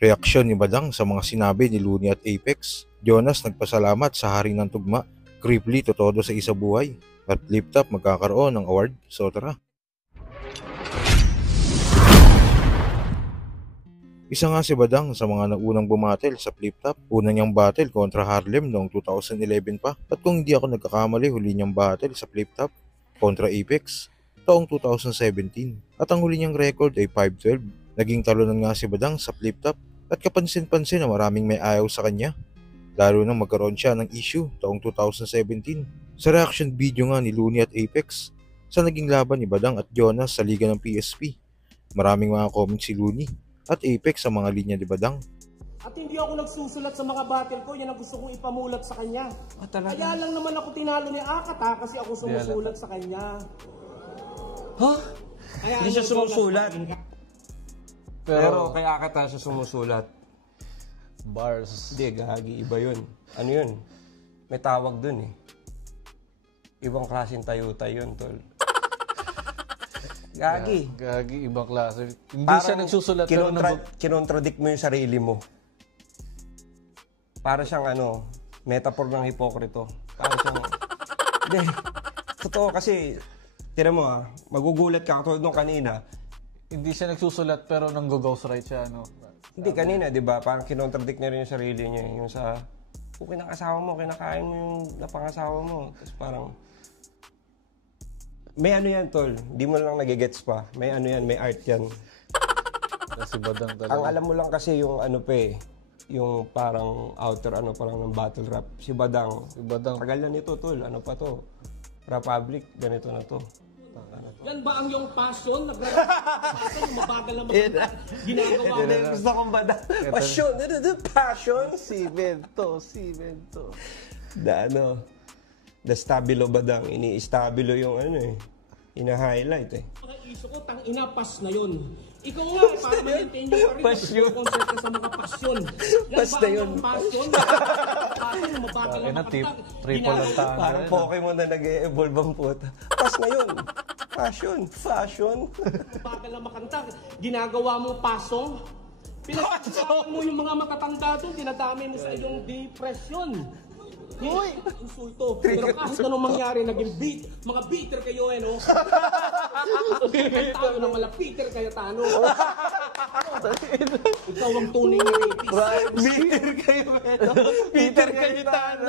Reaksyon ni Badang sa mga sinabi ni Looney at Apex. Jonas nagpasalamat sa hari ng tugma. Cripply totodo sa isa buhay. At Flip Top magkakaroon ng award. So tara. Isa nga si Badang sa mga naunang bumatel sa Flip Top. Una niyang battle kontra Harlem noong 2011 pa. At kung hindi ako nagkakamali, huli niyang battle sa Flip Top kontra Apex taong 2017. At ang huli niyang record ay 5-12. Naging talunan nga si Badang sa Flip Top at kapansin-pansin na maraming may ayaw sa kanya. Lalo nang magkaroon siya ng issue taong 2017 sa reaction video nga ni Looney at Apex sa naging laban ni Badang at Jonas sa liga ng PSP. Maraming mga comments si Looney at Apex sa mga linya ni Badang. At hindi ako nagsusulat sa mga battle ko, yan ang gusto kong ipamulat sa kanya. Kaya lang naman ako tinalo ni Akat kasi ako sumusulat sa kanya. Huh? Hindi siya sumusulat. Pero kay Akat siya sumusulat. Bars. Hindi, gagi. Iba yun. Ano yun? May tawag dun eh. Ibang klaseng tayutay yun, tol. Gagi. Gagi, ibang klase. Hindi Parang siya nagsusulat. kinontradict mo yung sarili mo. Para siyang metaphor ng hipokrito. Para siyang... Hindi. Totoo kasi, tira mo magugulat ka katulad nung kanina. Hindi siya nagsusulat pero nang-go-ghostwrite siya, no? Hindi, kanina, di ba? Parang kinontradict niya rin yung sarili niya. Yung sa, kung kinakasawa mo, kinakain mo yung napangasawa mo. Tapos parang, may ano yan, tol. Di mo lang nagigets pa. May ano yan, may art yan. Kasi Badang talaga. Ang alam mo lang kasi yung yung parang outer, parang ng battle rap. Si Badang. Tagal na nito, tol. Ano pa to? Republic, ganito na to. Yan ba ang iyong passion? Passion, yung mabagal na ginagawa mo. Gusto kong Badang. Passion. Passion. Cemento. The stabilo Badang. Ini-stabilo yung ina-highlight Mga iso ko, tang-ina, pas na yun. Ikaw nga, para ma-maintain yung career, mag-concert ka sa mga pasyon. Pas na yun. Passion, mabagal na makatag. Triple lang tayo. Parang Pokemon na nag-evolve ang puta. Pas na yun. Fashion. Mabagal na makantag. Ginagawa mo pasong. Pinagsasawa mo yung mga matatanda doon, dinadami mo sa iyong depression. Hoy! Insulto. Pero kahit anong mangyari, naging mga bitter kayo no? Tano na malapitter kayo, Tano. Ikaw ang tunay na rapist. Bitter kayo, no? Bitter kayo, Tano.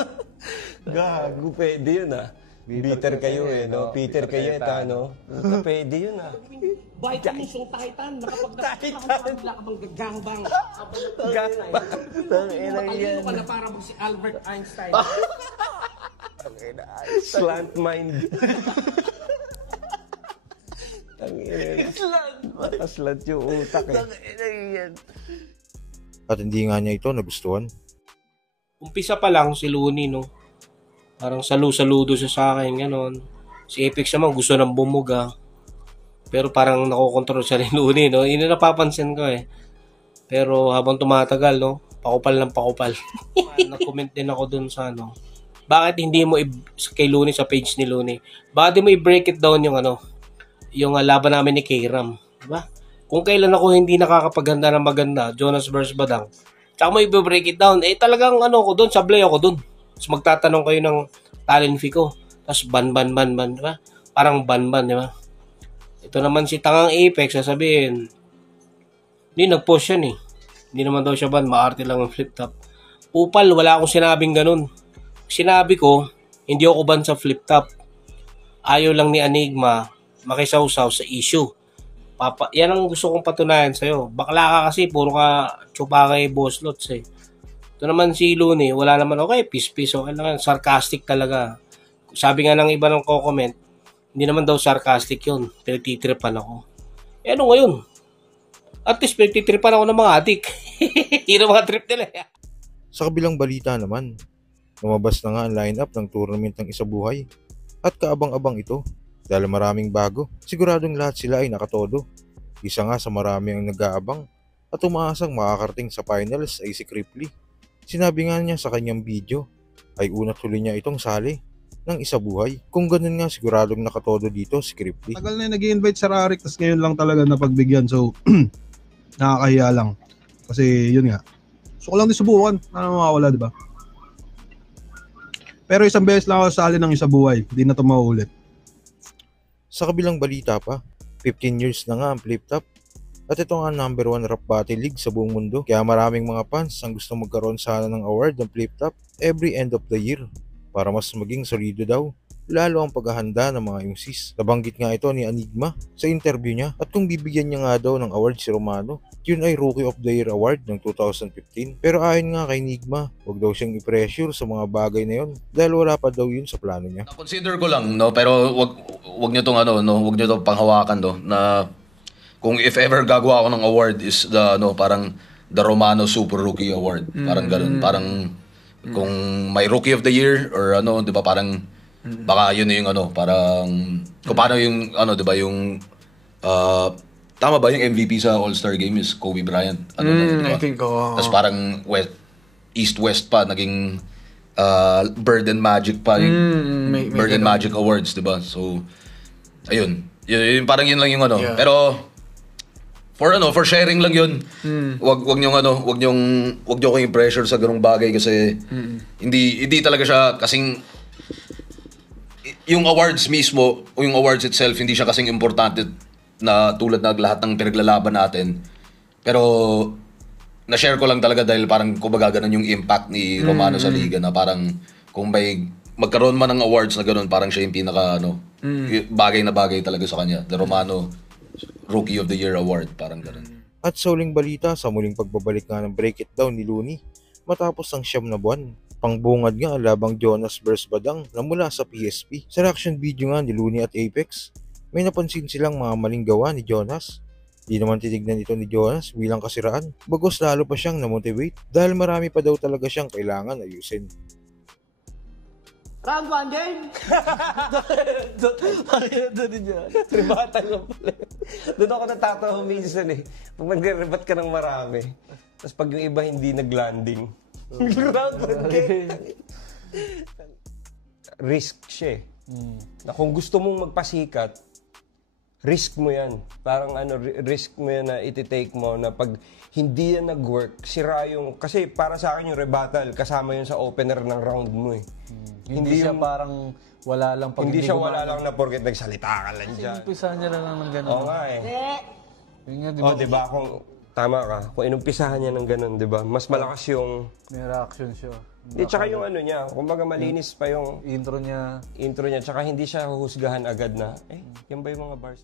Gago, pwede yun Bitter kayo no? Peter kayo, Tano. Pwede yun Vitamin yung Titan. Nakapagdakapagdakapagdakapag ka bang gagangbang. Matalino ka na para mag si Albert Einstein. Slant mind. Slant yung utak At hindi nga niya ito nagustuhan. Umpisa pa lang si Looney, no? Parang saludo siya sa akin, gano'n. Si Apex naman gusto nang bumuga. Pero parang nakokontrol siya ni Looney, no? Yun na napapansin ko Pero habang tumatagal, no? Pakupal ng pakupal. Nag-comment din ako dun sa bakit hindi mo kay Looney sa page ni Looney? Bakit di mo i-break it down yung yung laban namin ni K-Ram, diba? Kung kailan ako hindi nakakapaganda ng maganda, Jonas vs Badang. Tsaka mo i-break it down, talagang ko doon, sablay ako doon. Tapos magtatanong kayo ng talent fee ko. Tapos ban, diba? Parang ban, diba? Ito naman si Tangang Apex, sasabihin, hindi nag-post yan Hindi naman daw siya ban, maarte lang ang Flip Top. Upal, wala akong sinabing ganun. Sinabi ko, hindi ako ban sa Flip Top. Ayaw lang ni Enigma makisawsaw sa issue. Yan ang gusto kong patunayan sa'yo. Bakla ka kasi, puro ka tsupa kay Boss Lots Ito naman si Looney, wala naman peace, okay lang. Sarcastic talaga. Sabi nga ng iba ng comment, hindi naman daw sarcastic yun. Pinagtitripan ako. Ano ngayon? At least pinagtitripan ako ng mga adik. Yun ang mga trip nila. Sa kabilang balita naman, lumabas na nga ang lineup ng tournament ng Isa Buhay. At kaabang-abang ito dahil maraming bago. Siguradong lahat sila ay nakatodo. Isa nga sa marami ang nag-aabang at umaasang makakarating sa finals ay si Cripply. Sinabi nga niya sa kanyang video ay unat huli niya itong sali ng Isa Buhay. Kung ganun nga siguradong nakatodo dito si Cripply. Tagal na nag-i-invite sa Rarik tapos ngayon lang talaga napagbigyan, so nakakahiya lang. Kasi yun nga. Gusto ko lang din subukan. Ano mawawala, di ba? Pero isang beses lang ako sali ng isa buhay. Hindi na ito mauulit. Sa kabilang balita pa, 15 years na nga ang Flip Top. At ito nga number 1 rap battle league sa buong mundo. Kaya maraming mga fans ang gusto magkaroon sana ng award ng Flip Top every end of the year para mas maging solido daw. Lalo ang paghahanda ng mga MCs. Nabanggit nga ito ni Enigma sa interview niya at kung bibigyan niya nga daw ng award si Romano, yun ay Rookie of the Year Award ng 2015. Pero ayon nga kay Enigma, wag daw siyang i-pressure sa mga bagay na yun dahil wala pa daw yun sa plano niya. Consider ko lang, no, pero wag niyo tong wag niyo tong panghawakan, no, na kung if ever gagawa ako ng award is parang the Romano Super Rookie Award. Parang ganoon, parang kung may Rookie of the Year or 'di ba, parang baka yun yung parang kung paano yung 'di ba, yung tama ba yung MVP sa All-Star Game is Kobe Bryant? I think Tapos parang East-West pa naging Bird and Magic pa yung Bird and Magic Awards, 'di ba? So ayun, yun, parang yun lang yung Yeah. pero for sharing lang yun. Wag niyo kayong pressure sa ganung bagay kasi hindi talaga siya kasing yung awards mismo, o yung awards itself, hindi siya kasing importante na tulad ng lahat ng pinaglalaban natin. Pero na-share ko lang talaga dahil parang kumbaga ganun yung impact ni Romano sa liga na parang kung may magkaroon man ng awards na ganun, parang siya yung pinaka bagay na bagay talaga sa kanya. The Romano Rookie of the Year Award, parang ganun. At sa uling balita sa muling pagbabalik nga ng Break It Down ni Looney matapos ang 9 na buwan. Pangbungad nga ang labang Jonas vs Badang na mula sa PSP. Sa reaction video nga ni Looney at Apex, may napansin silang mga maling gawa ni Jonas. Di naman titignan ito ni Jonas bilang kasiraan, bagos lalo pa siyang namotivate dahil marami pa daw talaga siyang kailangan ayusin. Round 1 game! Rebatan lang pala. Doon ako natatawa minsan eh. Pag nagre-rebat ka ng marami, tapos pag yung iba hindi nag-landing, round 1 game. Risk siya eh. Na kung gusto mong magpasikat, risk mo yan. Parang risk mo yan na iti-take mo na pag hindi yan nag-work, sira yung... Kasi para sa akin yung rebuttal, kasama yun sa opener ng round mo eh. Hindi siya parang wala lang pag hindi siya gumana. wala lang na porket nagsalita ka lang Kasi dyan. inumpisahan niya lang ng gano'n. Oo nga eh. Yun nga, Diba? Kung tama ka, kung inumpisahan niya ng gano'n, diba? Mas malakas yung... may reaction siya. Tsaka yung niya, kumbaga malinis pa yung Intro niya. intro niya, tsaka hindi siya huhusgahan agad na, yan ba yung mga bars?